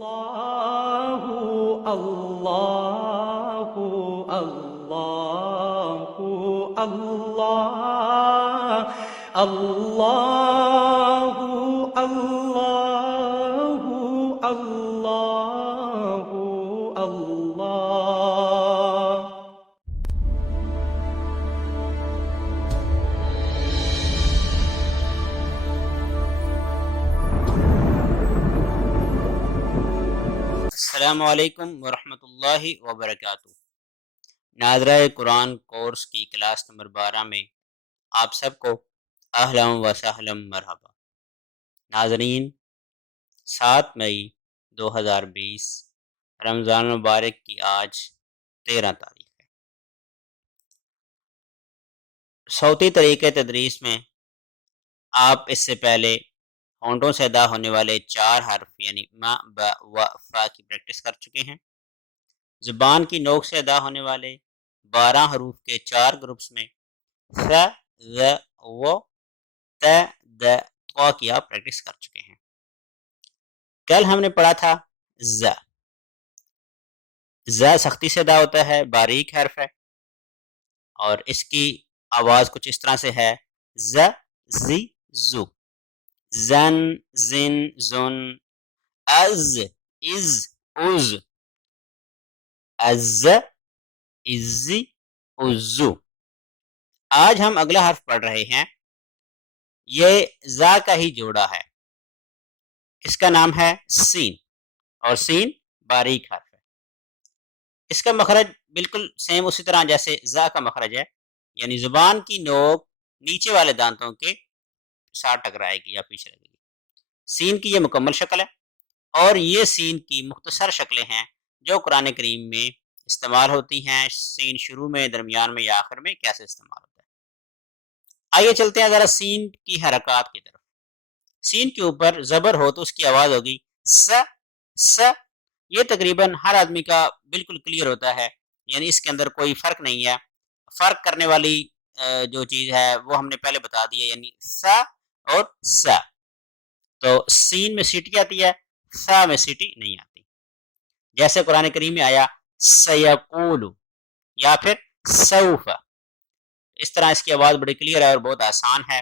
اللہ اللہ اللہ اللہ اللہ اللہ اللہ۔ السلام علیکم ورحمۃ اللہ وبرکاتہ۔ ناظرہ قرآن کورس کی کلاس نمبر 12 میں آپ سب کو اہلا و سہلا مرحبا۔ ناظرین، 7 مئی 2020 رمضان المبارک کی آج 13 تاریخ ہے۔ صوتی طریقے تدریس میں آپ اس سے پہلے ہونٹوں سے ادا ہونے والے 4 حرف یعنی ما ب و فا کی پریکٹس کر چکے ہیں۔ زبان کی نوک سے ادا ہونے والے 12 حروف کے 4 گروپس میں ث ذ و ت د ط کی آپ پریکٹس کر چکے ہیں۔ کل ہم نے پڑھا تھا ز۔ ز سختی سے ادا ہوتا ہے، باریک حرف ہے اور اس کی آواز کچھ اس طرح سے ہے ز زی زو، زن زن زن، از از از، از ازی ازو۔ آج ہم اگلا حرف پڑھ رہے ہیں، یہ زا کا ہی جوڑا ہے، اس کا نام ہے سین، اور سین باریک حرف ہے۔ اس کا مخرج بالکل سیم اسی طرح جیسے زا کا مخرج ہے، یعنی زبان کی نوک نیچے والے دانتوں کے ساتھ ٹکرائے گی یا پیچھے لگے گی۔ سین کی یہ مکمل شکل ہے، اور یہ سین کی مختصر شکلیں ہیں جو قرآن کریم میں استعمال ہوتی ہیں۔ سین شروع میں، درمیان میں یا آخر میں کیسے استعمال ہوتا ہے۔ آئیے چلتے ہیں ذرا سین کی حرکات کی طرف۔ سین کے اوپر زبر ہو تو اس کی آواز ہوگی س س۔ یہ تقریباً ہر آدمی کا بالکل کلیئر ہوتا ہے، یعنی اس کے اندر کوئی فرق نہیں ہے۔ فرق کرنے والی جو چیز ہے وہ ہم نے پہلے بتا دی ہے، یعنی س اور س۔ تو سین میں سیٹی آتی ہے، سا میں سیٹی نہیں آتی، جیسے قرآن کریم میں آیا سیقول یا پھر سوف۔ اس طرح اس کی آواز بڑی کلیئر ہے اور بہت آسان ہے۔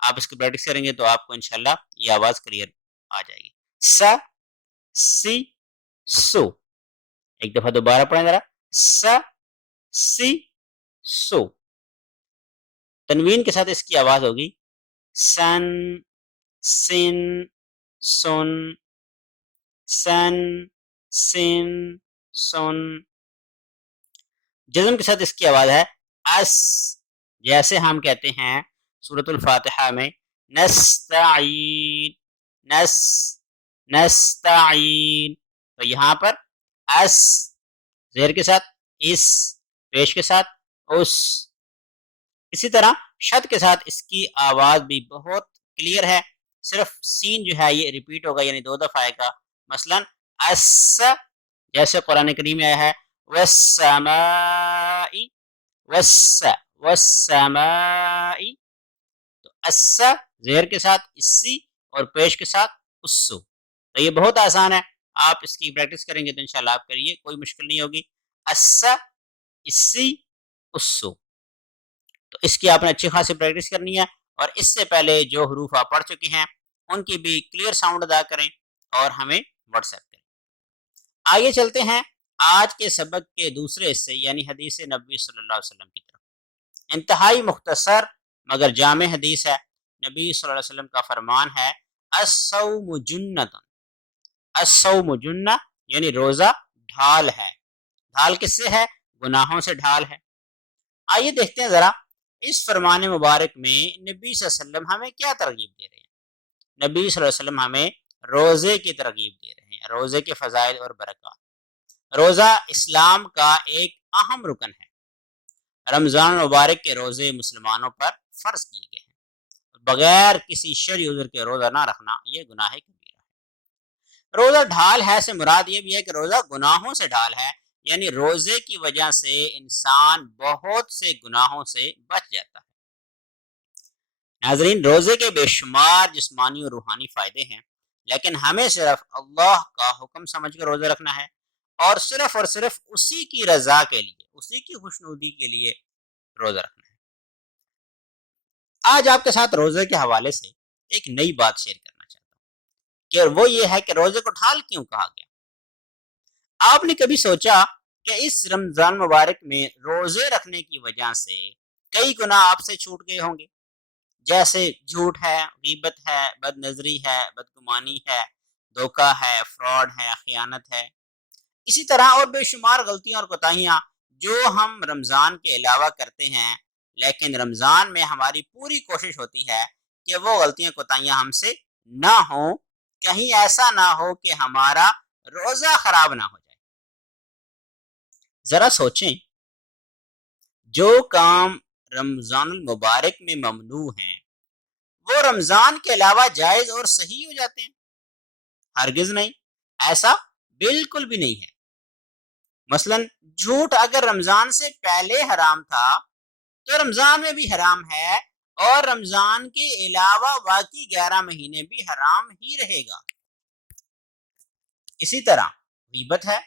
آپ اس کی پریکٹس کریں گے تو آپ کو انشاءاللہ یہ آواز کلیئر آ جائے گی۔ س سی سو، ایک دفعہ دوبارہ پڑھیں ذرا، س سی سو۔ تنوین کے ساتھ اس کی آواز ہوگی سن سن سن، سن سن سن۔ جزم کے ساتھ اس کی آواز ہے اس، جیسے ہم کہتے ہیں سورۃ الفاتحہ میں نستعین نس نستعین، تو یہاں پر اس زیر کے ساتھ، اس پیش کے ساتھ، اس۔ اسی طرح شد کے ساتھ اس کی آواز بھی بہت کلیئر ہے، صرف سین جو ہے یہ ریپیٹ ہوگا، یعنی 2 دفعہ آئے گا۔ مثلا اس، جیسے قرآن کریم میں آیا ہے والسماء والسماء، تو اس زیر کے ساتھ اسی اور پیش کے ساتھ اسو۔ تو یہ بہت آسان ہے، آپ اس کی پریکٹس کریں گے تو انشاءاللہ آپ کریے، کوئی مشکل نہیں ہوگی۔ اس اسی اسو، تو اس کی آپ نے اچھی خاصی پریکٹس کرنی ہے، اور اس سے پہلے جو حروف آپ پڑھ چکے ہیں ان کی بھی کلیئر ساؤنڈ ادا کریں اور ہمیں واٹس ایپ کریں۔ آئیے چلتے ہیں آج کے سبق کے دوسرے حصے یعنی حدیث نبوی صلی اللہ علیہ وسلم کی طرف۔ انتہائی مختصر مگر جامع حدیث ہے۔ نبی صلی اللہ علیہ وسلم کا فرمان ہے الصوم جنۃ، الصوم جنہ یعنی روزہ ڈھال ہے۔ ڈھال کس سے ہے؟ گناہوں سے ڈھال ہے۔ آئیے دیکھتے ہیں ذرا اس فرمان مبارک میں نبی صلی اللہ علیہ وسلم ہمیں کیا ترغیب دے رہے ہیں۔ نبی صلی اللہ علیہ وسلم ہمیں روزے کی ترغیب دے رہے ہیں، روزے کے فضائل اور برکات۔ روزہ اسلام کا ایک اہم رکن ہے۔ رمضان مبارک کے روزے مسلمانوں پر فرض کیے گئے ہیں، بغیر کسی شرعی عذر کے روزہ نہ رکھنا یہ گناہ کبیرہ ہے۔ روزہ ڈھال ہے سے مراد یہ بھی ہے کہ روزہ گناہوں سے ڈھال ہے، یعنی روزے کی وجہ سے انسان بہت سے گناہوں سے بچ جاتا ہے۔ ناظرین، روزے کے بے شمار جسمانی اور روحانی فائدے ہیں۔ لیکن ہمیں صرف اللہ کا حکم سمجھ کر روزہ رکھنا ہے اور صرف اسی کی رضا کے لیے، اسی کی خوشنودی کے لیے روزہ رکھنا ہے۔ آج آپ کے ساتھ روزے کے حوالے سے ایک نئی بات شیئر کرنا چاہتا ہوں کہ وہ یہ ہے کہ روزے کو ڈھال کیوں کہا گیا؟ آپ نے کبھی سوچا کہ اس رمضان مبارک میں روزے رکھنے کی وجہ سے کئی گناہ آپ سے چھوٹ گئے ہوں گے، جیسے جھوٹ ہے، غیبت ہے، بد نظری ہے، بدگمانی ہے، دھوکہ ہے، فراڈ ہے، خیانت ہے، اسی طرح اور بے شمار غلطیاں اور کوتاہیاں جو ہم رمضان کے علاوہ کرتے ہیں، لیکن رمضان میں ہماری پوری کوشش ہوتی ہے کہ وہ غلطیاں کوتاہیاں ہم سے نہ ہوں، کہیں ایسا نہ ہو کہ ہمارا روزہ خراب نہ ہو جائے۔ ذرا سوچیں، جو کام رمضان المبارک میں ممنوع ہیں وہ رمضان کے علاوہ جائز اور صحیح ہو جاتے ہیں؟ ہرگز نہیں، ایسا بالکل بھی نہیں ہے۔ مثلا جھوٹ اگر رمضان سے پہلے حرام تھا تو رمضان میں بھی حرام ہے، اور رمضان کے علاوہ باقی 11 مہینے بھی حرام ہی رہے گا۔ اسی طرح غیبت ہے،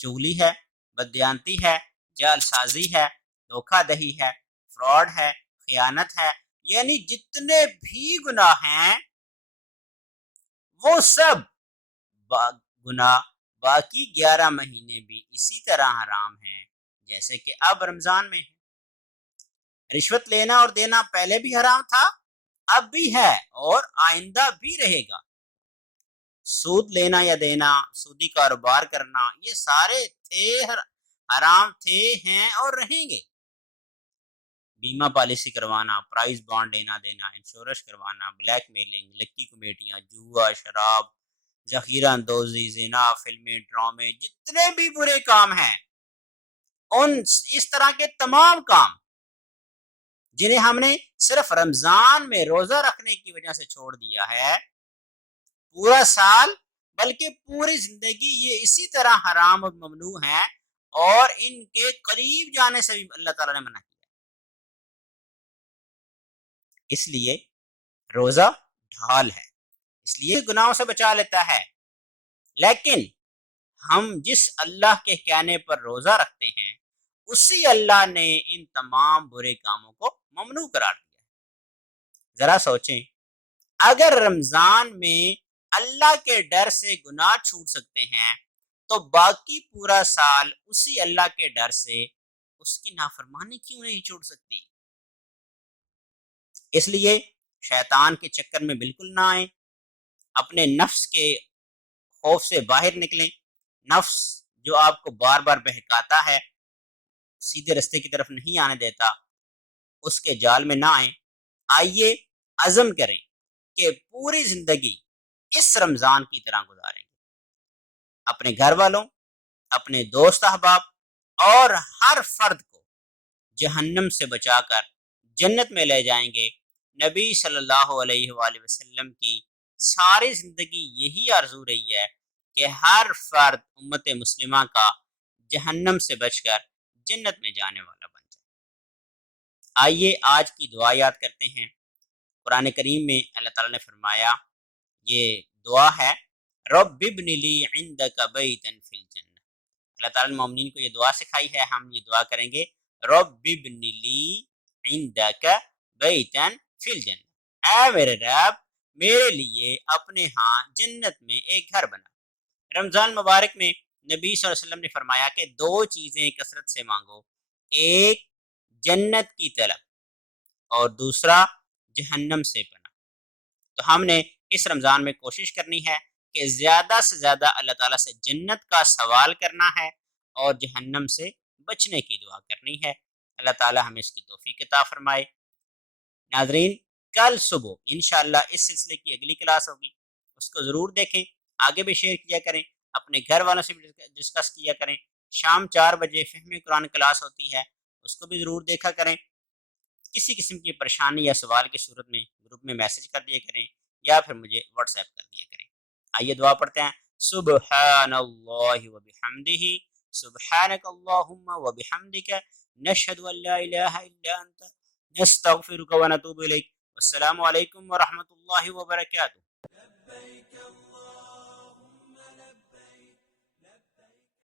چغلی ہے، بددیانتی ہے، جعل سازی ہے، دھوکہ دہی ہے، فراڈ ہے، خیانت ہے، یعنی جتنے بھی گناہ ہیں وہ سب گناہ باقی 11 مہینے بھی اسی طرح حرام ہیں جیسے کہ اب رمضان میں ہے۔ رشوت لینا اور دینا پہلے بھی حرام تھا، اب بھی ہے اور آئندہ بھی رہے گا۔ سود لینا یا دینا، سودی کاروبار کرنا، یہ سارے حرام تھے، ہیں اور رہیں گے۔ بیمہ پالیسی کروانا، پرائز بانڈ لینا دینا، انشورنس کروانا، بلیک میلنگ، لکی کمیٹیاں، جوا، شراب، ذخیرہ اندوزی، زنا، فلمیں، ڈرامے، جتنے بھی برے کام ہیں، اس طرح کے تمام کام جنہیں ہم نے صرف رمضان میں روزہ رکھنے کی وجہ سے چھوڑ دیا ہے، پورا سال بلکہ پوری زندگی یہ اسی طرح حرام اور ممنوع ہیں، اور ان کے قریب جانے سے بھی اللہ تعالیٰ نے منع کیا۔ اس لیے روزہ ڈھال ہے، اس لیے گناہوں سے بچا لیتا ہے، لیکن ہم جس اللہ کے کہنے پر روزہ رکھتے ہیں اسی اللہ نے ان تمام برے کاموں کو ممنوع قرار دیا ہے۔ ذرا سوچیں، اگر رمضان میں اللہ کے ڈر سے گناہ چھوٹ سکتے ہیں تو باقی پورا سال اسی اللہ کے ڈر سے اس کی نافرمانی کیوں نہیں چھوٹ سکتی؟ اس لیے شیطان کے چکر میں بالکل نہ آئیں، اپنے نفس کے خوف سے باہر نکلیں۔ نفس جو آپ کو بار بار بہکاتا ہے، سیدھے رستے کی طرف نہیں آنے دیتا، اس کے جال میں نہ آئیں۔ آئیے عزم کریں کہ پوری زندگی اس رمضان کی طرح گزاریں گے، اپنے گھر والوں، اپنے دوست احباب اور ہر فرد کو جہنم سے بچا کر جنت میں لے جائیں گے۔ نبی صلی اللہ علیہ وآلہ وسلم کی ساری زندگی یہی آرزو رہی ہے کہ ہر فرد امت مسلمہ کا جہنم سے بچ کر جنت میں جانے والا بن جائے۔ آئیے آج کی دعا یاد کرتے ہیں۔ قرآن کریم میں اللہ تعالیٰ نے فرمایا، یہ دعا ہے، رب ابن لی عندک بیتا فی الجنہ۔ اللہ تعالیٰ نے مومنین کو یہ دعا سکھائی ہے، ہم یہ دعا کریں گے، رب ابن لی عندک بیتا فی الجنہ، اے میرے رب میرے لیے اپنے ہاں جنت میں ایک گھر بنا۔ رمضان مبارک میں نبی صلی اللہ علیہ وسلم نے فرمایا کہ 2 چیزیں کثرت سے مانگو، ایک جنت کی طلب اور دوسرا جہنم سے پناہ۔ تو ہم نے اس رمضان میں کوشش کرنی ہے کہ زیادہ سے زیادہ اللہ تعالیٰ سے جنت کا سوال کرنا ہے اور جہنم سے بچنے کی دعا کرنی ہے۔ اللہ تعالیٰ ہمیں اس کی توفیق عطا فرمائے۔ ناظرین، کل صبح انشاءاللہ اس سلسلے کی اگلی کلاس ہوگی، اس کو ضرور دیکھیں، آگے بھی شیئر کیا کریں، اپنے گھر والوں سے بھی ڈسکس کیا کریں۔ شام 4 بجے فہم قرآن کلاس ہوتی ہے، اس کو بھی ضرور دیکھا کریں۔ کسی قسم کی پریشانی یا سوال کی صورت میں گروپ میں میسج کر دیا کریں یا پھر مجھے واٹس ایپ کر دیا کریں۔ آئیے دعا پڑھتے ہیں۔ سبحان اللہ وبحمدہ، سبحانک اللہم وبحمدک، نشہد ان لا الہ الا انت، نستغفرک ونتوب الیک۔ السلام علیکم ورحمۃ اللہ وبرکاتہ۔